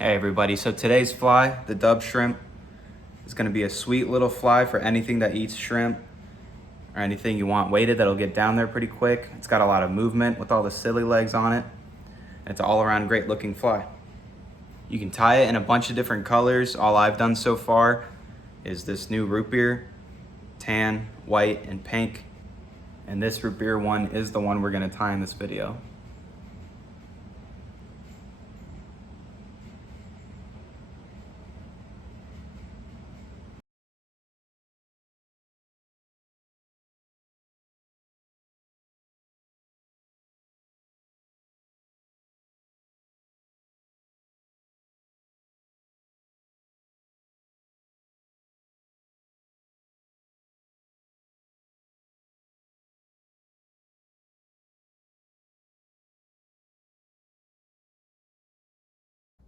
Hey everybody, so today's fly, the dub shrimp, is gonna be a sweet little fly for anything that eats shrimp or anything you want weighted that'll get down there pretty quick. It's got a lot of movement with all the silly legs on it. It's an all around great looking fly. You can tie it in a bunch of different colors. All I've done so far is this new root beer, tan, white, and pink. And this root beer one is the one we're gonna tie in this video.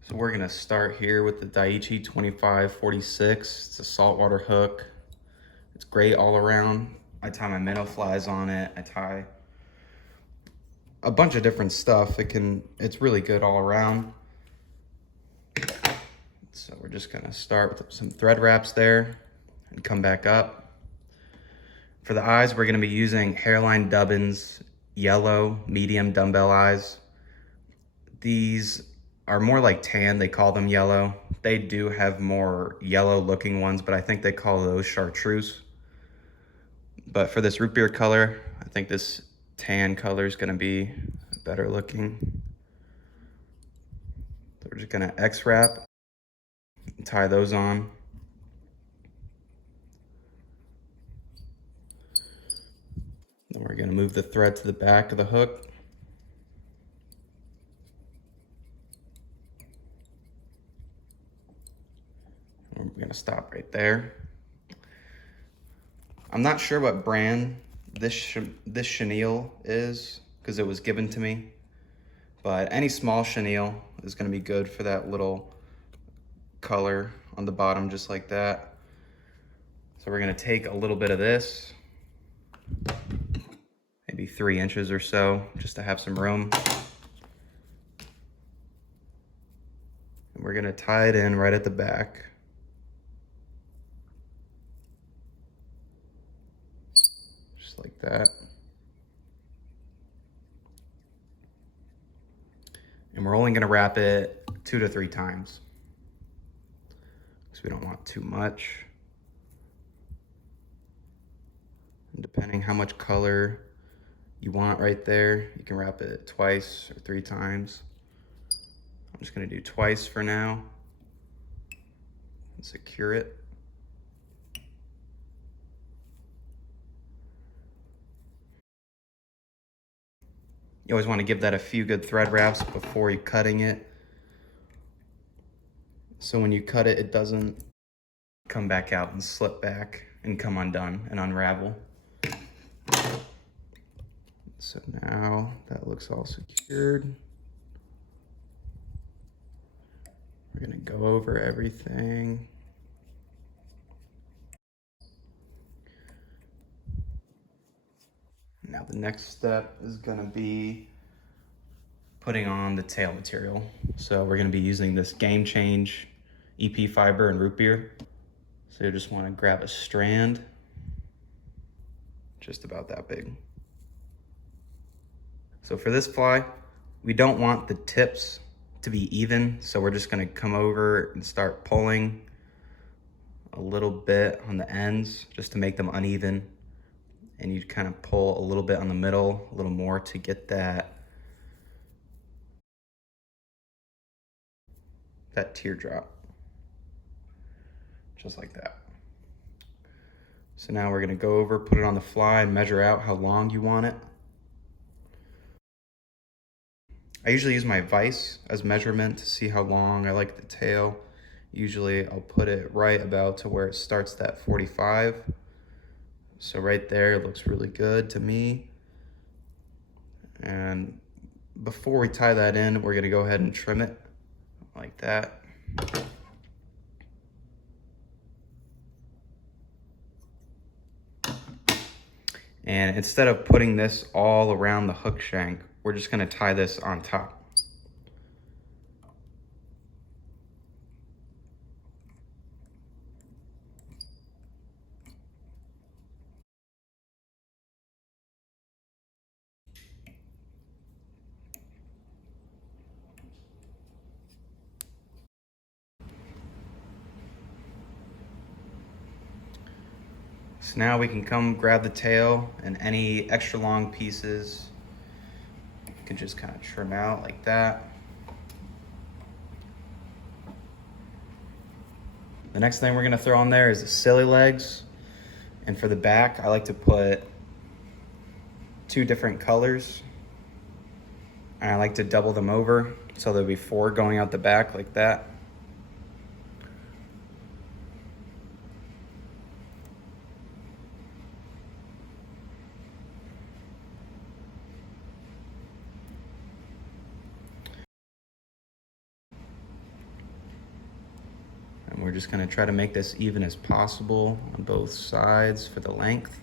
So we're gonna start here with the Daiichi 2546. It's a saltwater hook. It's great all around. I tie my minnow flies on it. I tie a bunch of different stuff. It's really good all around. So we're just gonna start with some thread wraps there and come back up. For the eyes, we're gonna be using hareline dubbins, yellow, medium dumbbell eyes. These are more like tan, they call them yellow. They do have more yellow looking ones, but I think they call those chartreuse. But for this root beer color, I think this tan color is gonna be better looking. So we're just gonna X wrap and tie those on. Then we're gonna move the thread to the back of the hook. We're gonna stop right there. I'm not sure what brand this chenille is because it was given to me, but any small chenille is gonna be good for that little color on the bottom, just like that. So we're gonna take a little bit of this, maybe 3 inches or so, just to have some room. And we're gonna tie it in right at the back. Just like that. And we're only gonna wrap it 2 to 3 times because we don't want too much. And depending how much color you want right there, you can wrap it twice or 3 times. I'm just gonna do twice for now and secure it. You always want to give that a few good thread wraps before you're cutting it. So when you cut it, it doesn't come back out and slip back and come undone and unravel. So now that looks all secured. We're gonna go over everything. Now the next step is gonna be putting on the tail material. So we're gonna be using this gamechange EP fiber and root beer. So you just wanna grab a strand, just about that big. So for this fly, we don't want the tips to be even. So we're just gonna come over and start pulling a little bit on the ends just to make them uneven. And you kind of pull a little bit on the middle, a little more to get that teardrop, just like that. So now we're gonna go over, put it on the fly and measure out how long you want it. I usually use my vise as measurement to see how long I like the tail. Usually I'll put it right about to where it starts that 45. So right there, it looks really good to me. And before we tie that in, we're gonna go ahead and trim it like that. And instead of putting this all around the hook shank, we're just gonna tie this on top. So now we can come grab the tail, and any extra long pieces you can just kind of trim out like that. The next thing we're gonna throw on there is the silly legs. And for the back, I like to put 2 different colors. And I like to double them over, so there'll be 4 going out the back like that. And we're just gonna try to make this even as possible on both sides for the length.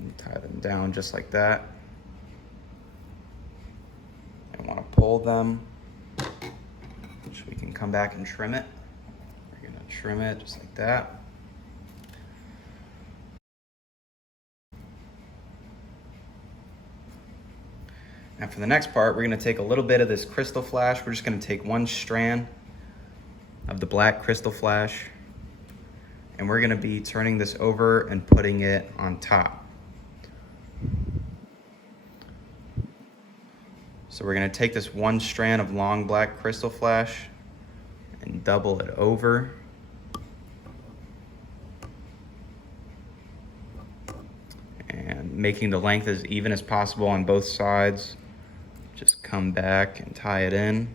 And tie them down just like that. And wanna pull them, which we can come back and trim it. We're gonna trim it just like that. Now for the next part, we're gonna take a little bit of this crystal flash. We're just gonna take 1 strand of the black crystal flash, and we're gonna be turning this over and putting it on top. So we're gonna take this 1 strand of long black crystal flash and double it over. And making the length as even as possible on both sides. Just come back and tie it in.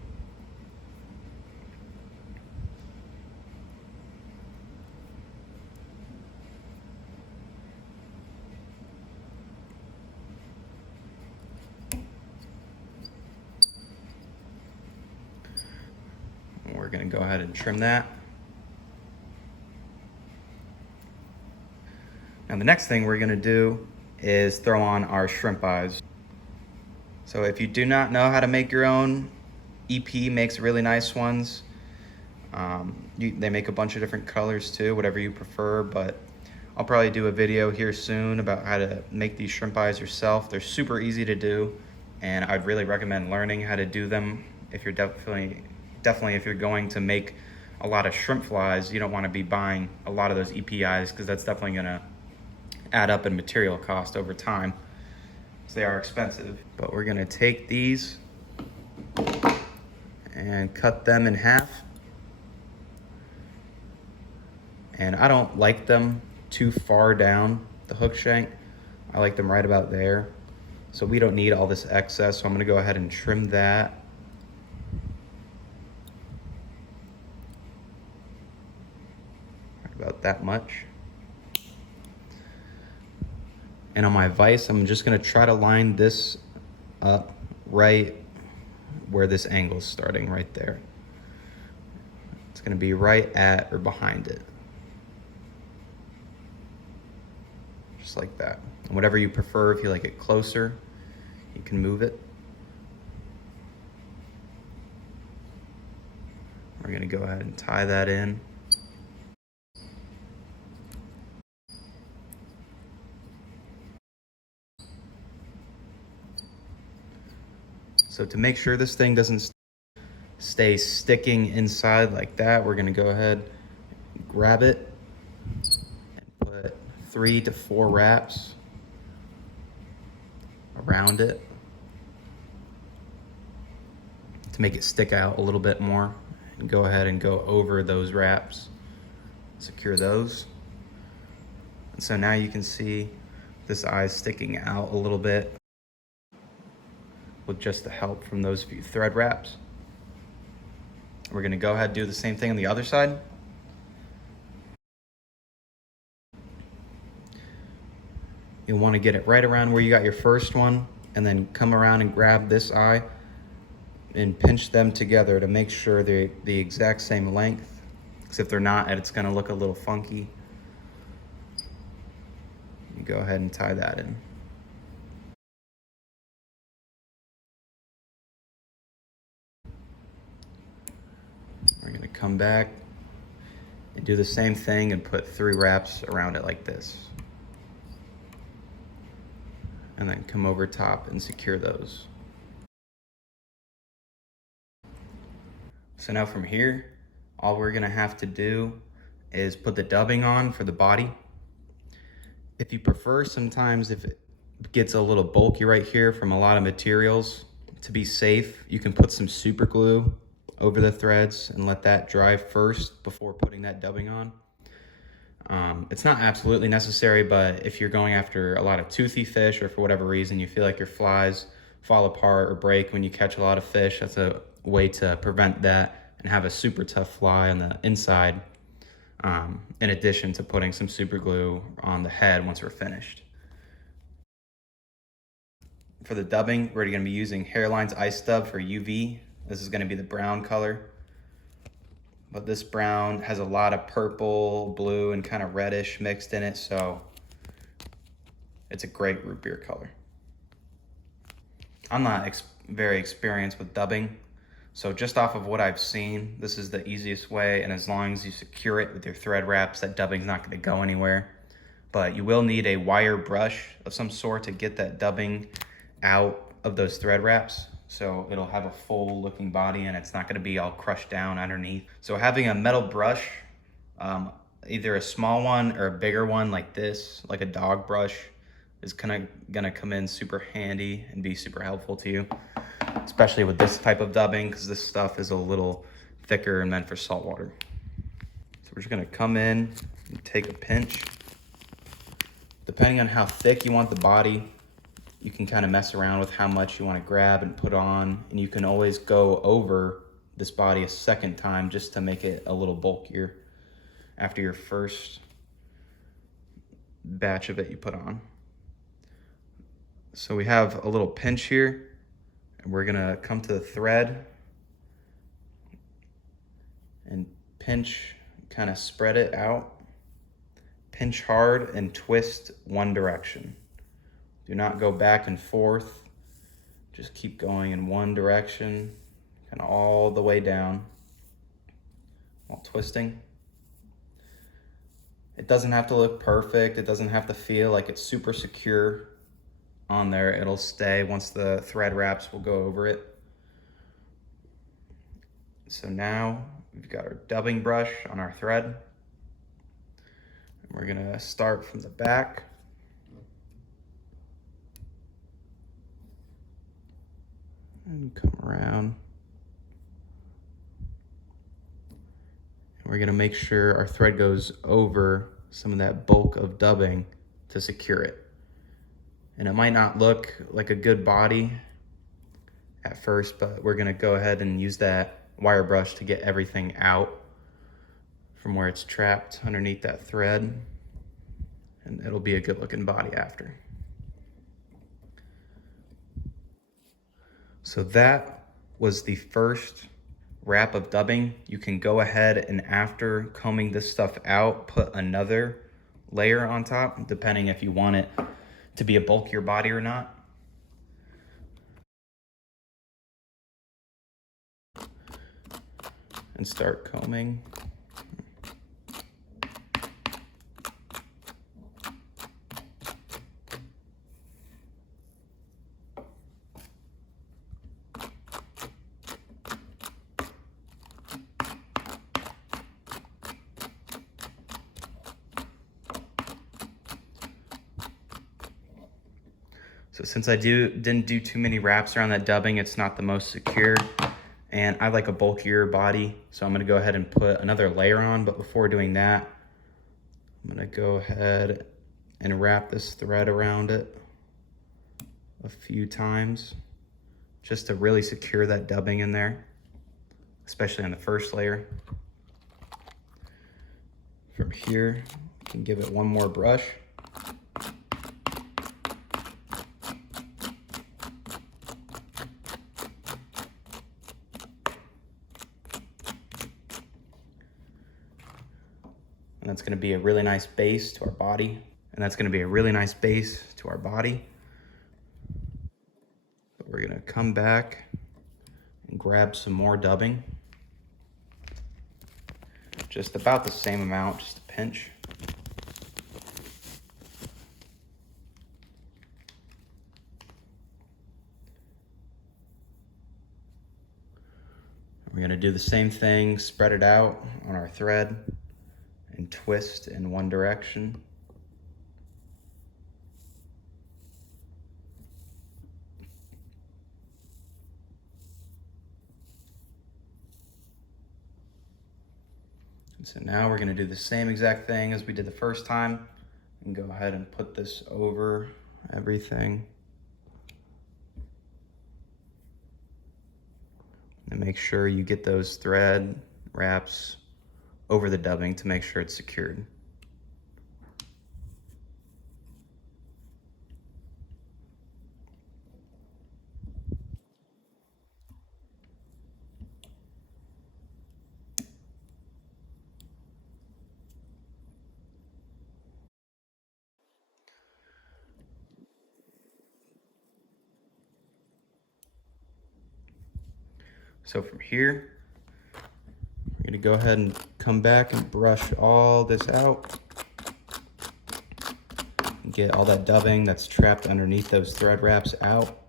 And we're gonna go ahead and trim that. Now the next thing we're gonna do is throw on our shrimp eyes. So if you do not know how to make your own, EP makes really nice ones. They make a bunch of different colors too, whatever you prefer, but I'll probably do a video here soon about how to make these shrimp eyes yourself. They're super easy to do, and I'd really recommend learning how to do them if you're definitely if you're going to make a lot of shrimp flies. You don't want to be buying a lot of those EP eyes, because that's definitely gonna add up in material cost over time. They are expensive. But we're gonna take these and cut them in half. And I don't like them too far down the hook shank. I like them right about there. So we don't need all this excess, so I'm gonna go ahead and trim that. Right about that much. And on my vise, I'm just gonna try to line this up right where this angle is starting, right there. It's gonna be right at or behind it. Just like that. And whatever you prefer, if you like it closer, you can move it. We're gonna go ahead and tie that in. So to make sure this thing doesn't stay sticking inside like that, we're gonna go ahead and grab it and put 3 to 4 wraps around it to make it stick out a little bit more, and go ahead and go over those wraps, secure those. And so now you can see this eye sticking out a little bit with just the help from those few thread wraps. We're gonna go ahead and do the same thing on the other side. You'll wanna get it right around where you got your first one, and then come around and grab this eye and pinch them together to make sure they're the exact same length. Because if they're not, it's gonna look a little funky. You go ahead and tie that in. We're gonna come back and do the same thing and put 3 wraps around it like this. And then come over top and secure those. So now from here, all we're gonna have to do is put the dubbing on for the body. If you prefer, sometimes if it gets a little bulky right here from a lot of materials, to be safe, you can put some super glue over the threads and let that dry first before putting that dubbing on. It's not absolutely necessary, but if you're going after a lot of toothy fish, or for whatever reason you feel like your flies fall apart or break when you catch a lot of fish, that's a way to prevent that and have a super tough fly on the inside, in addition to putting some super glue on the head once we're finished. For the dubbing, we're going to be using Hareline's Ice Dub for UV. This is going to be the brown color. But this brown has a lot of purple, blue, and kind of reddish mixed in it, so it's a great root beer color. I'm not very experienced with dubbing, so just off of what I've seen, this is the easiest way, and as long as you secure it with your thread wraps, that dubbing's not going to go anywhere. But you will need a wire brush of some sort to get that dubbing out of those thread wraps, so it'll have a full looking body and it's not going to be all crushed down underneath. So having a metal brush, either a small one or a bigger one like this, like a dog brush, is kind of going to come in super handy and be super helpful to you, especially with this type of dubbing, because this stuff is a little thicker and meant for saltwater. So we're just going to come in and take a pinch. Depending on how thick you want the body, you can kind of mess around with how much you want to grab and put on, and you can always go over this body a second time just to make it a little bulkier after your first batch of it you put on. So we have a little pinch here, and we're gonna come to the thread and pinch, kind of spread it out, pinch hard and twist one direction. Do not go back and forth. Just keep going in one direction, kind of all the way down while twisting. It doesn't have to look perfect. It doesn't have to feel like it's super secure on there. It'll stay once the thread wraps will go over it. So now we've got our dubbing brush on our thread. We're gonna start from the back. And come around. And we're gonna make sure our thread goes over some of that bulk of dubbing to secure it. And it might not look like a good body at first, but we're gonna go ahead and use that wire brush to get everything out from where it's trapped underneath that thread. And it'll be a good looking body after. So that was the first wrap of dubbing. You can go ahead and, after combing this stuff out, put another layer on top, depending if you want it to be a bulkier body or not. And start combing. So since I didn't do too many wraps around that dubbing, it's not the most secure, and I like a bulkier body, so I'm gonna go ahead and put another layer on. But before doing that, I'm gonna go ahead and wrap this thread around it a few times just to really secure that dubbing in there, especially on the first layer. From here, you can give it one more brush. And that's going to be a really nice base to our body. And that's going to be a really nice base to our body. But we're going to come back and grab some more dubbing. Just about the same amount, just a pinch. We're going gonna do the same thing, spread it out on our thread and twist in one direction. And so now we're gonna do the same exact thing as we did the first time and go ahead and put this over everything. And make sure you get those thread wraps over the dubbing to make sure it's secured. So from here, we're gonna go ahead and come back and brush all this out. And get all that dubbing that's trapped underneath those thread wraps out.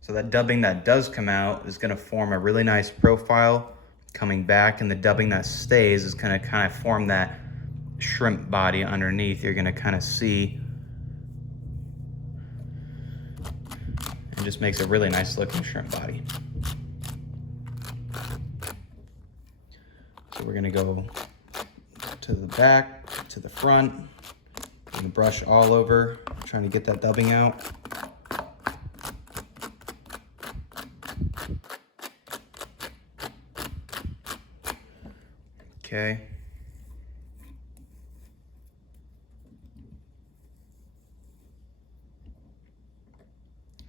So that dubbing that does come out is gonna form a really nice profile coming back, and the dubbing that stays is gonna kind of form that shrimp body underneath. You're gonna kind of see, and just makes a really nice looking shrimp body. So we're gonna go to the back, to the front, and brush all over, trying to get that dubbing out. Okay.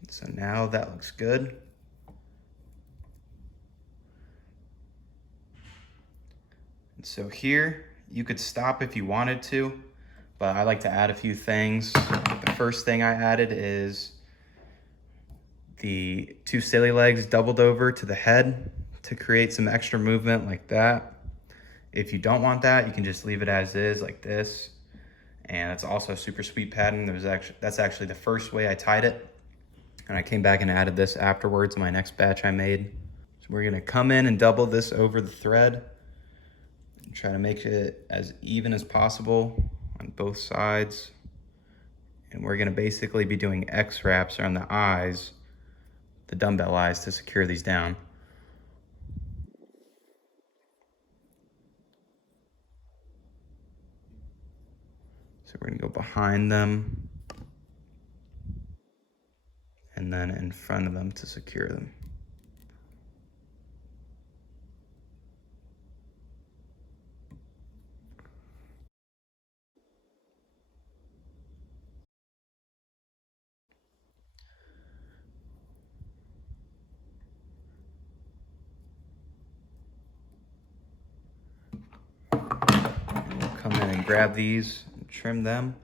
So now that looks good. And so here, you could stop if you wanted to, but I like to add a few things. The first thing I added is the 2 sili legs doubled over to the head to create some extra movement like that. If you don't want that, you can just leave it as is like this. And it's also a super sweet pattern. That's actually the first way I tied it. And I came back and added this afterwards in my next batch I made. So we're gonna come in and double this over the thread and try to make it as even as possible on both sides. And we're gonna basically be doing X wraps around the eyes, the dumbbell eyes, to secure these down. So we're gonna go behind them and then in front of them to secure them. And we'll come in and grab these and trim them.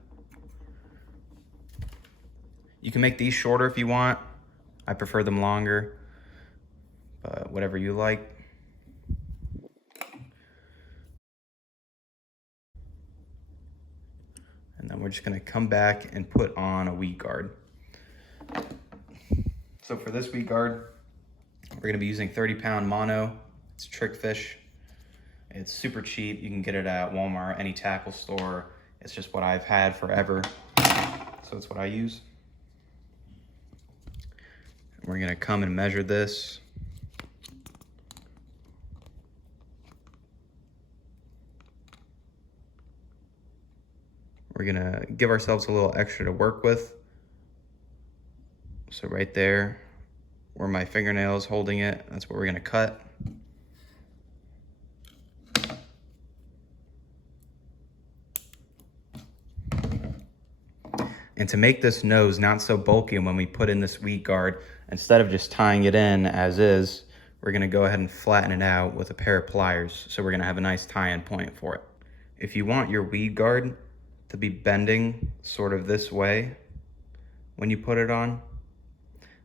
You can make these shorter if you want. I prefer them longer, but whatever you like. And then we're just gonna come back and put on a weed guard. So for this weed guard, we're gonna be using 30-pound mono. It's trick fish. It's super cheap. You can get it at Walmart, any tackle store. It's just what I've had forever. So it's what I use. We're gonna come and measure this. We're gonna give ourselves a little extra to work with. So right there, where my fingernail is holding it, that's what we're gonna cut. And to make this nose not so bulky when we put in this weed guard, instead of just tying it in as is, we're gonna go ahead and flatten it out with a pair of pliers. So we're gonna have a nice tie-in point for it. If you want your weed guard to be bending sort of this way when you put it on,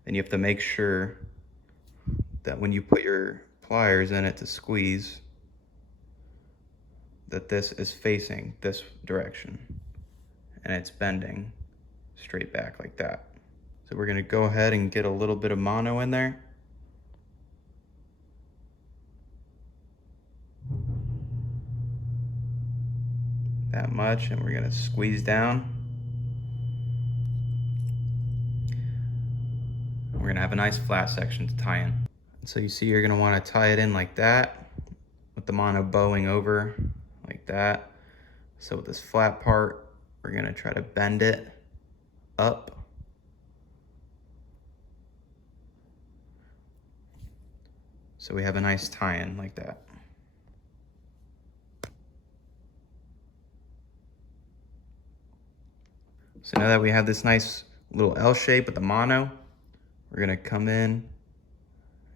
then you have to make sure that when you put your pliers in it to squeeze, that this is facing this direction and it's bending straight back like that. So we're gonna go ahead and get a little bit of mono in there. That much, and we're gonna squeeze down. We're gonna have a nice flat section to tie in. So you see you're gonna wanna tie it in like that, with the mono bowing over like that. So with this flat part, we're gonna try to bend it up. So we have a nice tie-in like that. So now that we have this nice little L shape with the mono, we're gonna come in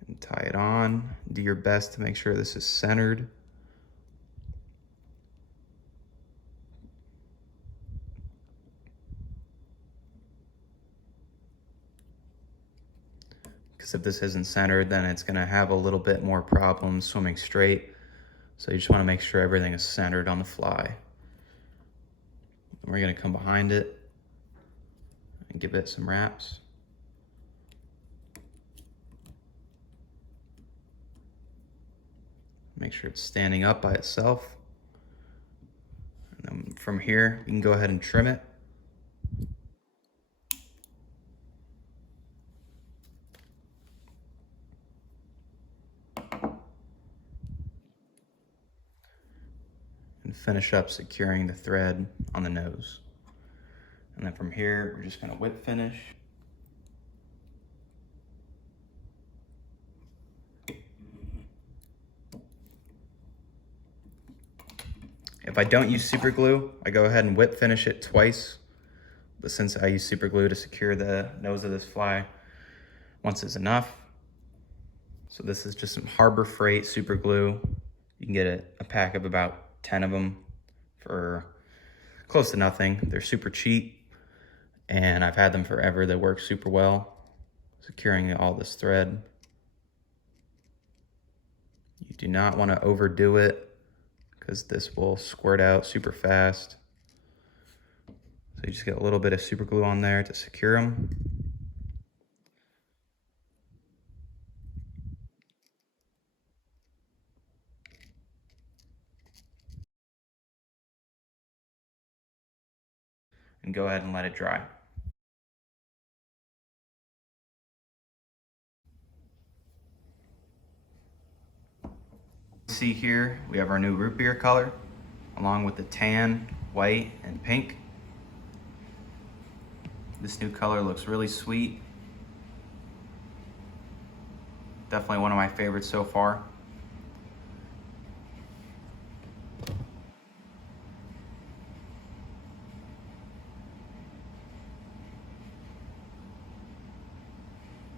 and tie it on. Do your best to make sure this is centered. Because if this isn't centered, then it's gonna have a little bit more problems swimming straight. So you just wanna make sure everything is centered on the fly. And we're gonna come behind it and give it some wraps. Make sure it's standing up by itself. And then from here, you can go ahead and trim it. And finish up securing the thread on the nose. And then from here, we're just gonna whip finish. If I don't use super glue, I go ahead and whip finish it twice. But since I use super glue to secure the nose of this fly, once is enough. So this is just some Harbor Freight super glue. You can get a pack of about 10 of them for close to nothing. They're super cheap and I've had them forever. They work super well, securing all this thread. You do not want to overdo it because this will squirt out super fast. So you just get a little bit of super glue on there to secure them. And go ahead and let it dry. See here, we have our new root beer color, along with the tan, white, and pink. This new color looks really sweet. Definitely one of my favorites so far.